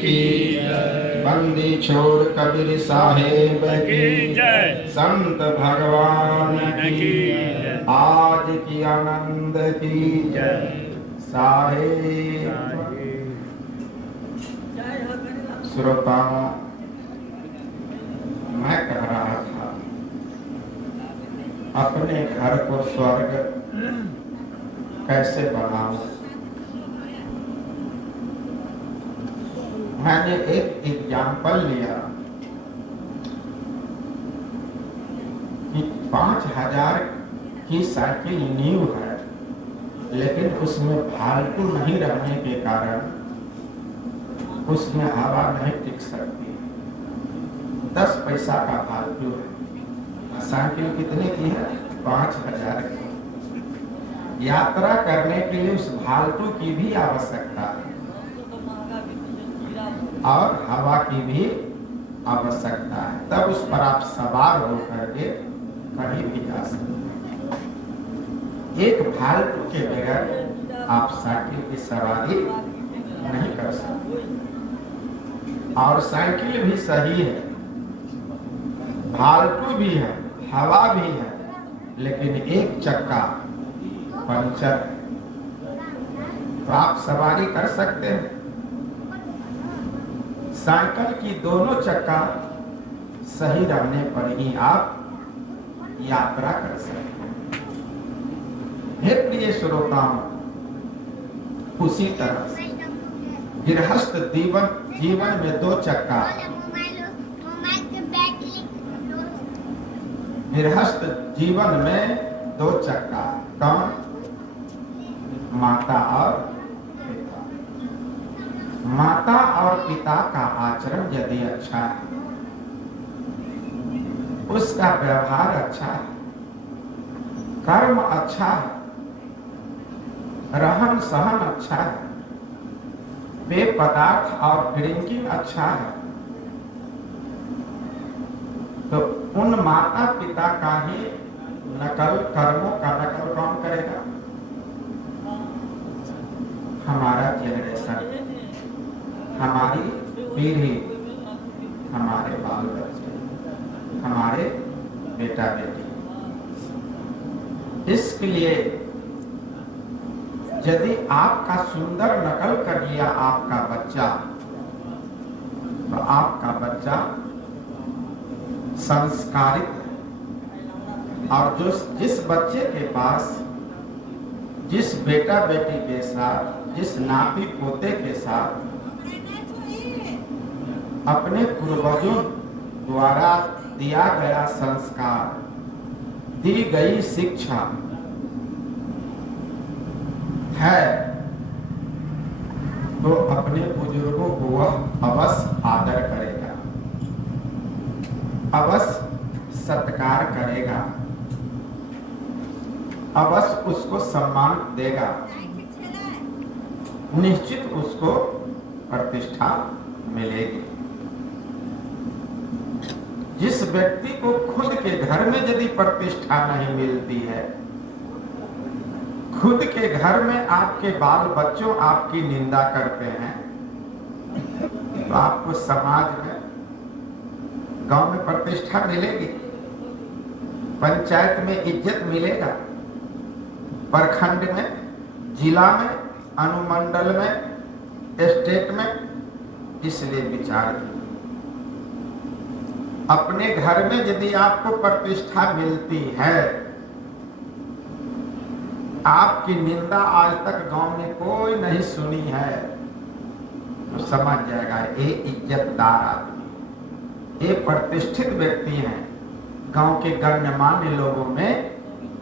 की जय। बंदी छोड़ कबीर साहेब की जय। संत भगवान की जय। आज की आनंद की जय। साहेब श्रोताओं, मैं कह रहा था अपने घर को स्वर्ग कैसे बनाऊं। मैंने एक एग्जाम्पल लिया कि 5000 की साइकिल न्यू है, लेकिन उसमें फालतू नहीं रहने के कारण उसमें हवा नहीं टिक सकती। 10 पैसा का फालतू है। साइकिल कितने की है? 5000 की। यात्रा करने के लिए उस फालतू की भी आवश्यकता है और हवा की भी आवश्यकता है, तब उस पर आप सवार होकर के कहीं भी जा सकते हैं। एक फालतू के बगैर आप साइकिल की सवारी नहीं कर सकते। और साइकिल भी सही है, फालतू भी है, हवा भी है, लेकिन एक चक्का पंचर है, तो आप सवारी कर सकते हैं। साइकिल की दोनों चक्का सही रहने पर ही आप यात्रा कर सकते हैं। हे प्रिय श्रोताओं, उसी तरह से गृहस्थ जीवन में 2 चक्का, गृहस्थ जीवन में 2 चक्का, कौन? माता और पिता। माता और पिता का आचरण यदि अच्छा है, उसका व्यवहार अच्छा है, कर्म अच्छा है, रहन सहन अच्छा है, पेय पदार्थ और ड्रिंकिंग अच्छा है, तो उन माता पिता का ही कर्मों का नकल कौन करेगा? हमारा जनरेशन, हमारी पीढ़ी, हमारे बाल बच्चे, हमारे बेटा बेटी। इसके लिए यदि आपका सुंदर नकल कर लिया आपका बच्चा, तो आपका बच्चा संस्कारित है। और जिस बच्चे के पास, जिस बेटा बेटी के साथ, जिस नाती पोते के साथ अपने पूर्वजों द्वारा दिया गया संस्कार, दी गई शिक्षा है, तो अपने बुजुर्गों को वह अवश्य आदर करेगा, अवश्य सत्कार करेगा, अवश्य उसको सम्मान देगा, निश्चित उसको प्रतिष्ठा मिलेगी। जिस व्यक्ति को खुद के घर में यदि प्रतिष्ठा नहीं मिलती है, खुद के घर में आपके बाल बच्चों आपकी निंदा करते हैं, तो आपको समाज में, गांव में प्रतिष्ठा मिलेगी, पंचायत में इज्जत मिलेगा, प्रखंड में, जिला में, अनुमंडल में, स्टेट में। इसलिए विचार कीजिए, अपने घर में यदि आपको प्रतिष्ठा मिलती है, आपकी निंदा आज तक गांव में कोई नहीं सुनी है, तो समझ जाएगा ये इज्जतदार आदमी, ये प्रतिष्ठित व्यक्ति हैं, गांव के गण्यमान्य लोगों में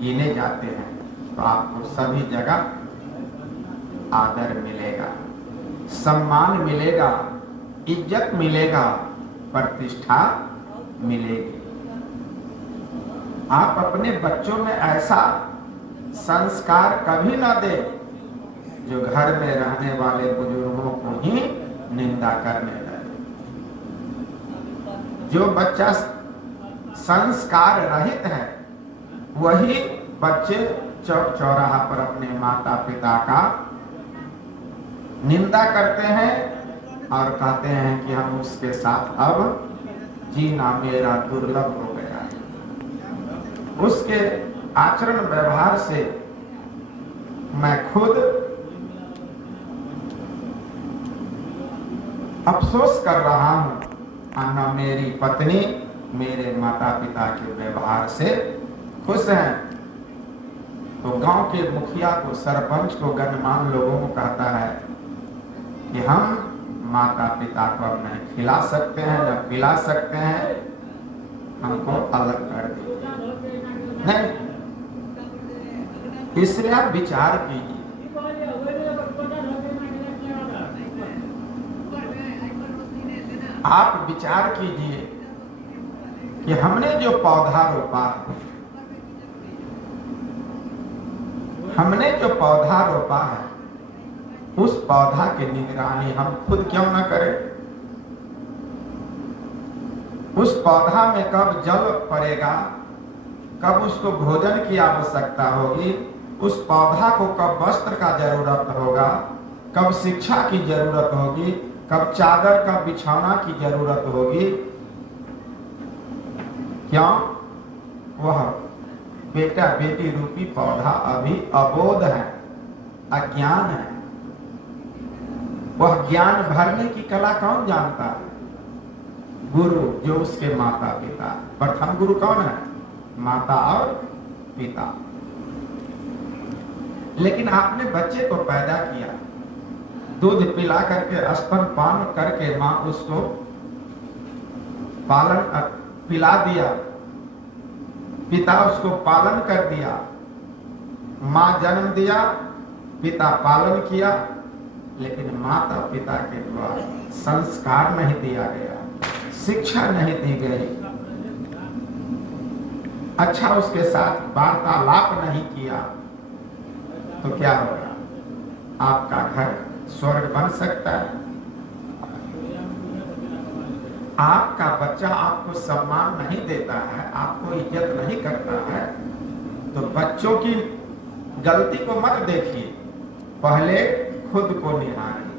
गिने जाते हैं। तो आपको सभी जगह आदर मिलेगा, सम्मान मिलेगा, इज्जत मिलेगा, प्रतिष्ठा मिलेगी। आप अपने बच्चों में ऐसा संस्कार कभी ना दे जो घर में रहने वाले बुजुर्गों को ही निंदा करने लगे। जो बच्चा संस्कार रहित है, वही बच्चे चौक चौराहा पर अपने माता पिता का निंदा करते हैं और कहते हैं कि हम उसके साथ अब जीना मेरा दुर्लभ हो गया है। उसके आचरण व्यवहार से मैं खुद अफसोस कर रहा हूं। न मेरी पत्नी मेरे माता पिता के व्यवहार से खुश हैं। तो गांव के मुखिया को, सरपंच को, गणमान्य लोगों को कहता है कि हम माता पिता को अब नहीं खिला सकते हैं, न पिला सकते हैं, हमको अलग कर दीजिए। नहीं, इसलिए आप विचार कीजिए। आप विचार कीजिए कि हमने जो पौधा रोपा है, हमने जो पौधा रोपा है, उस पौधा की निगरानी हम खुद क्यों न करें? उस पौधा में कब जल पड़ेगा, कब उसको भोजन की आवश्यकता होगी, उस पौधा को कब वस्त्र का जरूरत होगा, कब शिक्षा की जरूरत होगी, कब चादर का बिछाना की जरूरत होगी, क्यों? वह बेटा बेटी रूपी पौधा अभी अबोध है, अज्ञान है। वह ज्ञान भरने की कला कौन जानता है? गुरु, जो उसके माता पिता। प्रथम गुरु कौन है? माता और पिता। लेकिन आपने बच्चे को पैदा किया, दूध पिला करके, स्तनपान करके मां उसको पालन पिला दिया, पिता उसको पालन कर दिया। मां जन्म दिया, पिता पालन किया, लेकिन माता पिता के द्वारा संस्कार नहीं दिया गया, शिक्षा नहीं दी गई, अच्छा उसके साथ वार्तालाप नहीं किया, तो क्या होगा? आपका घर स्वर्ग बन सकता है? आपका बच्चा आपको सम्मान नहीं देता है, आपको इज्जत नहीं करता है, तो बच्चों की गलती को मत देखिए, पहले खुद को निहारिए।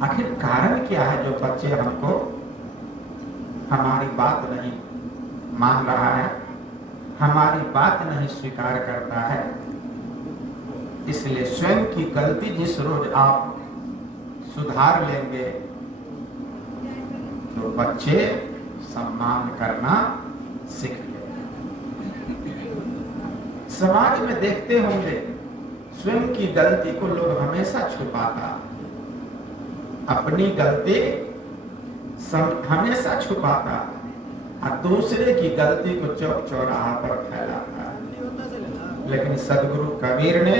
आखिर कारण क्या है जो बच्चे हमको, हमारी बात नहीं मान रहा है, हमारी बात नहीं स्वीकार करता है? इसलिए स्वयं की गलती जिस रोज आप सुधार लेंगे, तो बच्चे सम्मान करना सीख लेंगे। समाज में देखते होंगे, स्वयं की गलती को लोग हमेशा छुपाता, अपनी गलती हमेशा छुपाता, और दूसरे की गलती को चौक चौराहा पर फैलाता है। लेकिन सदगुरु कबीर ने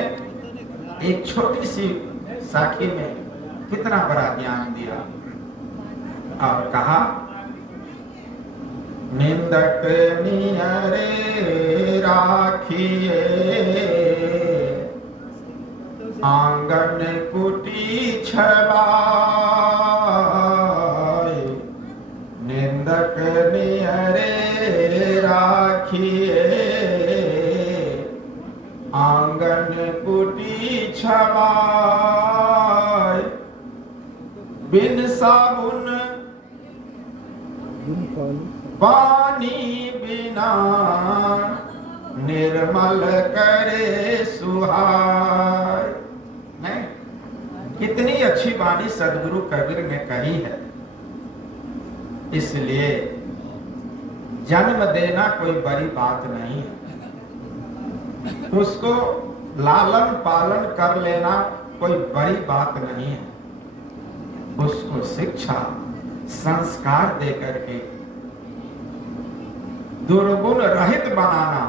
एक छोटी सी साखी में कितना बड़ा ज्ञान दिया और कहा, निंदक नियरे राखिए, आंगन कुटी छवाए, निंदक नियरे राखिए, आंगन कुटी छवाए, बिन साबुन पानी बिना निर्मल करे सुहाय। नहीं, कितनी अच्छी वाणी सदगुरु कबीर ने कही है। इसलिए जन्म देना कोई बड़ी बात नहीं है, उसको लालन पालन कर लेना कोई बड़ी बात नहीं है, उसको शिक्षा संस्कार देकर के दुर्गुण रहित बनाना,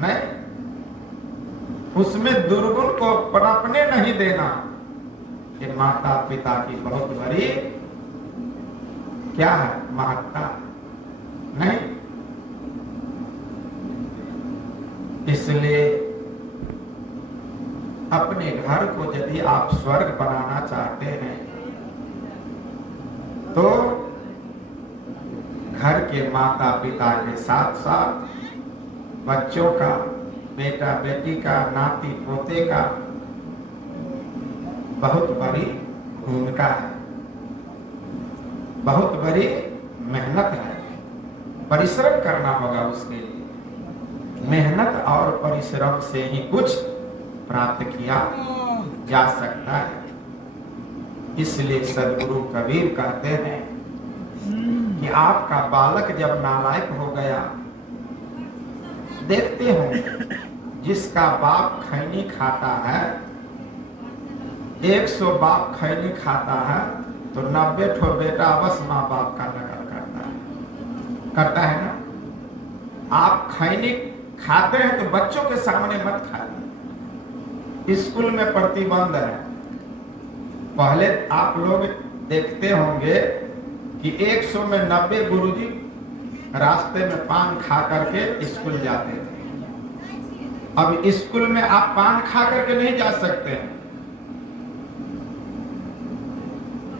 नहीं, उसमें दुर्गुण को पनपने नहीं देना। ये माता पिता की बहुत बड़ी क्या है? महत्ता। नहीं, इसलिए अपने घर को यदि आप स्वर्ग बनाना चाहते हैं, तो घर के माता पिता के साथ साथ बच्चों का, बेटा बेटी का, नाती पोते का बहुत बड़ी भूमिका है। बहुत बड़ी मेहनत है, परिश्रम करना होगा उसके लिए। मेहनत और परिश्रम से ही कुछ प्राप्त किया जा सकता है। इसलिए सदगुरु कबीर कहते हैं कि आपका बालक जब नालायक हो गया, देखते होंगे जिसका बाप खैनी खाता है, 100 बाप खैनी खाता है तो 90 ठो बेटा बस माँ बाप का नकल करता है ना। आप खैनी खाते हैं तो बच्चों के सामने मत खाइए। स्कूल में प्रतिबंध है। पहले आप लोग देखते होंगे कि 100 में 90 गुरुजी रास्ते में पान खा करके स्कूल जाते थे। अब स्कूल में आप पान खा करके नहीं जा सकते हैं।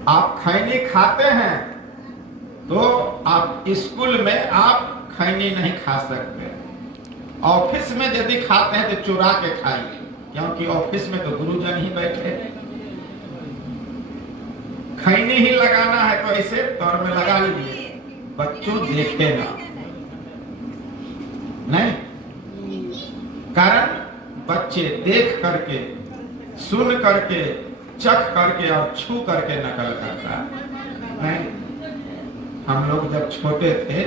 आप खैनी खाते हैं तो आप स्कूल में आप खैनी नहीं खा सकते। ऑफिस में यदि खाते हैं तो चुरा के खाइए, क्योंकि ऑफिस में तो गुरुजन ही बैठे। खैनी ही लगाना है तो ऐसे तौर में लगा लीजिए, बच्चों देखे ना। नहीं, कारण बच्चे देख करके, सुन करके, चख करके और छू करके नकल करता है। नहीं, हम लोग जब छोटे थे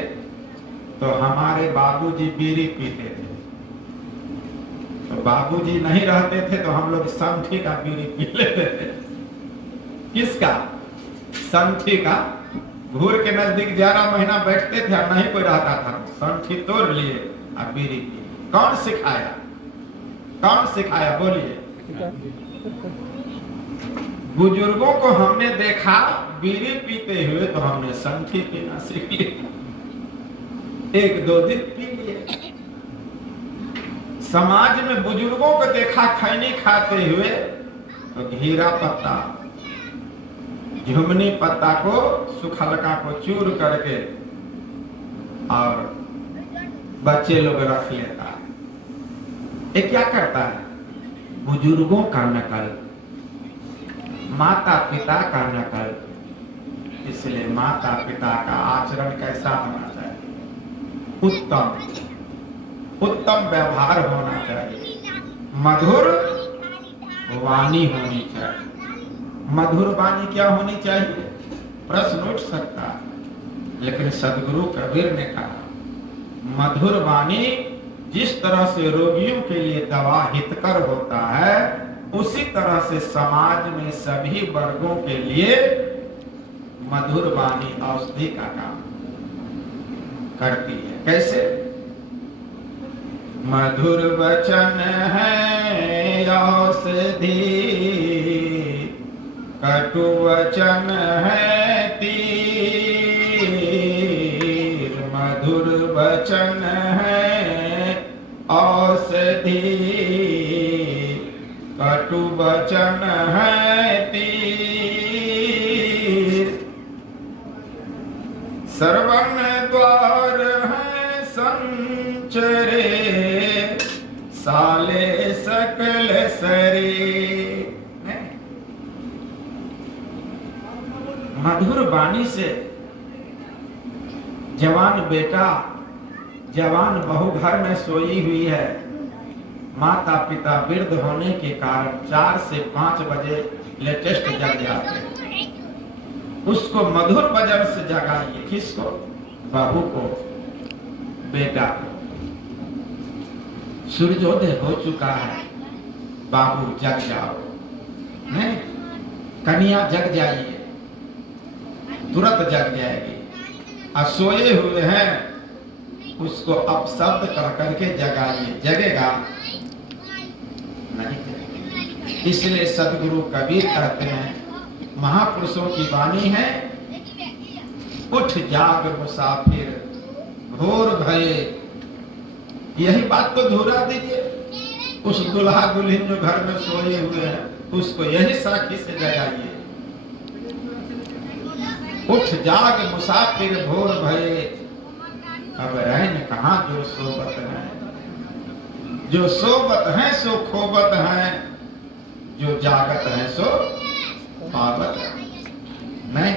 तो हमारे बाबूजी बीड़ी पीते थे, तो बाबूजी नहीं रहते थे तो हम लोग संठी का बीड़ी पी लेते थे। किसका? संठी का। घूर के नजदीक 11 महीना बैठते थे और नहीं कोई रहता था, संठी तोड़ लिए और बीड़ी पी। कौन सिखाया? कौन सिखाया? बोलिए। बुजुर्गों को हमने देखा बीड़ी पीते हुए तो हमने संठी पीना सीख लिया। 1-2 दिन पी लिए। समाज में बुजुर्गों को देखा खैनी खाते हुए तो घेरा पत्ता, झुमनी पत्ता को, सुखलका को चूर करके और बच्चे लोग रख लेता है। ये क्या करता है? बुजुर्गों का नकल, माता पिता का नकल। इसलिए माता पिता का आचरण कैसा होना चाहिए? उत्तम व्यवहार होना चाहिए, मधुर वाणी होनी चाहिए। मधुर वाणी क्या होनी चाहिए? प्रश्न उठ सकता है, लेकिन सदगुरु कबीर ने कहा मधुर वाणी जिस तरह से रोगियों के लिए दवा हितकर होता है, उसी तरह से समाज में सभी वर्गों के लिए मधुर वाणी औषधि का काम करती है। कैसे? मधुर वचन है औषधि, कटु वचन है तीर। मधुर वचन है औषधि, कटु वचन है तीर। सर्वन द्वार है संचरे, साले सकल सरे। मधुर वाणी से जवान बेटा, जवान बहू घर में सोई हुई है, माता पिता वृद्ध होने के कारण 4 से 5 बजे लेटेस्ट जग जाते हैं। उसको मधुर वचन से जगाइए। किसको? बहू को, बेटा को। सूर्योदय हो चुका है, बाबू जग जाओ। नहीं, कन्या जग जाइए, तुरंत जग जाएगी। और सोए हुए हैं उसको अपशब्द कह करके जगाइए, जगेगा नहीं। इसलिए सदगुरु कबीर कहते हैं, महापुरुषों की वाणी है, उठ जाग मुसाफिर भोर भये। यही बात तो दोहरा दीजिए। उस दुल्हा दुल्हन जो घर में सोए हुए हैं उसको यही साखी से जगाइए। उठ जाग मुसाफिर भोर भये, अब रहन कहाँ जो सोबत है। जो सोबत है सो खोबत है, जो जागत है सो पावत है। नहीं,